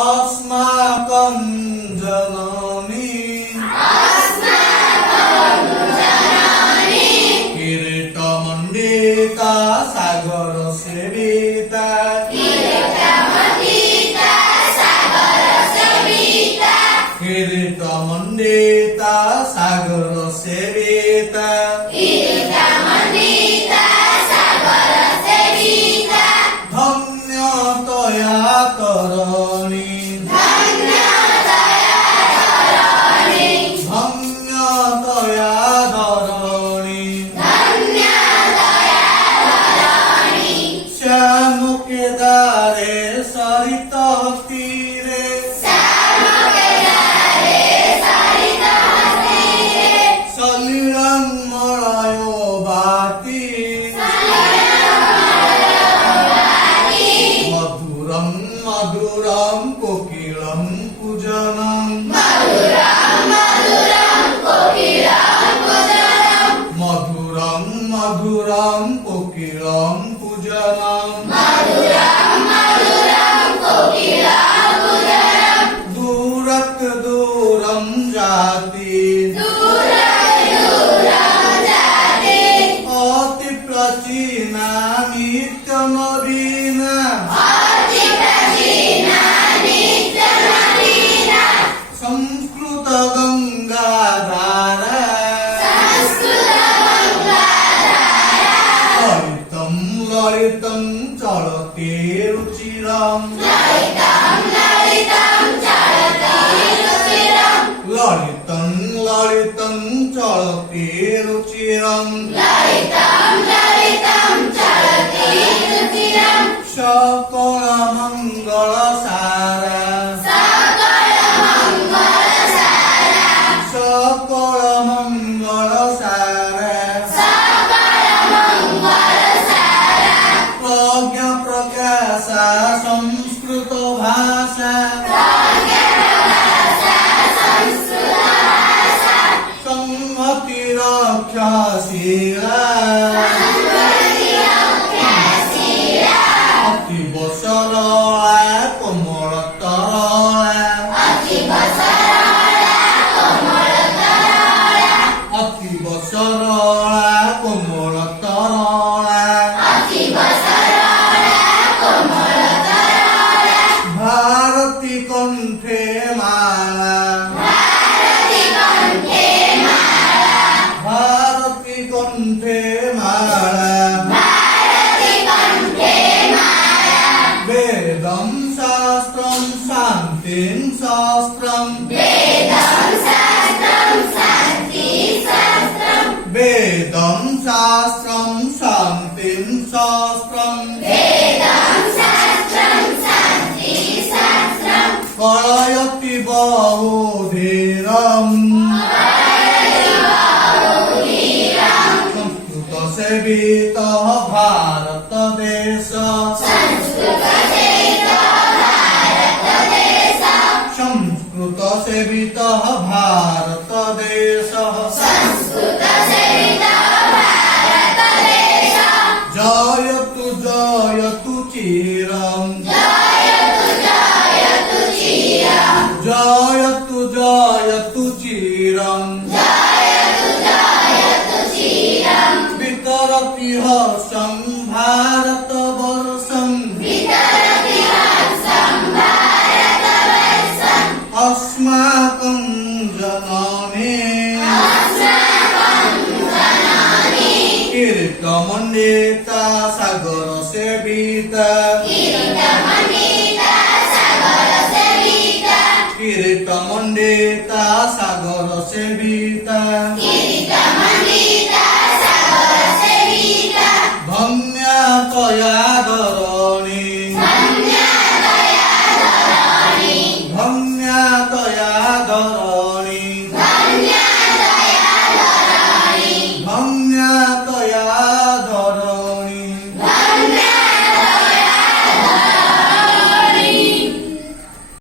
अस्माकं जननी किरीटमण्डिता सागर सेविता किरीटमण्डिता सागर सेविता धन्य तया तरणी धन्य तया धरणी श्याम केदारे सरित तीरे सलिलं मलयो भाति मधुरं मधुरं कोकिलं पूजनं मधुरं मधुरं कोकिलं पूजनं दूरत दूरं जाति अति प्राचीना नित्य नवीना संस्कृत गंगाधारा ललितं ललितं चलते रुचिरं ललितं ललितं चलते रुचिरं सकल मंगल सारा सकल मंगल सारा प्रज्ञा प्रकाशा संस्कृत भाषा संहति रक्षाशीला अति बसरला कोमल तरला अति बसरला कोमल तरला भारती कंठे माला भारती कंठे माला वेदं शास्त्रं शान्तिं शास्त्रं वेदं शास्त्रं शान्तिं शास्त्रं कलयति बहुधीरम् संस्कृत सेवितः भारत देश संस्कृत सेवितः भारत देश जयतु जयतु चिरं जयतु जयतु चिरं वितरति हर्षं भारतवर्षं अस्माकं जननी किरीटमण्डिता सागर सेविता किरीटमण्डिता सागर सेविता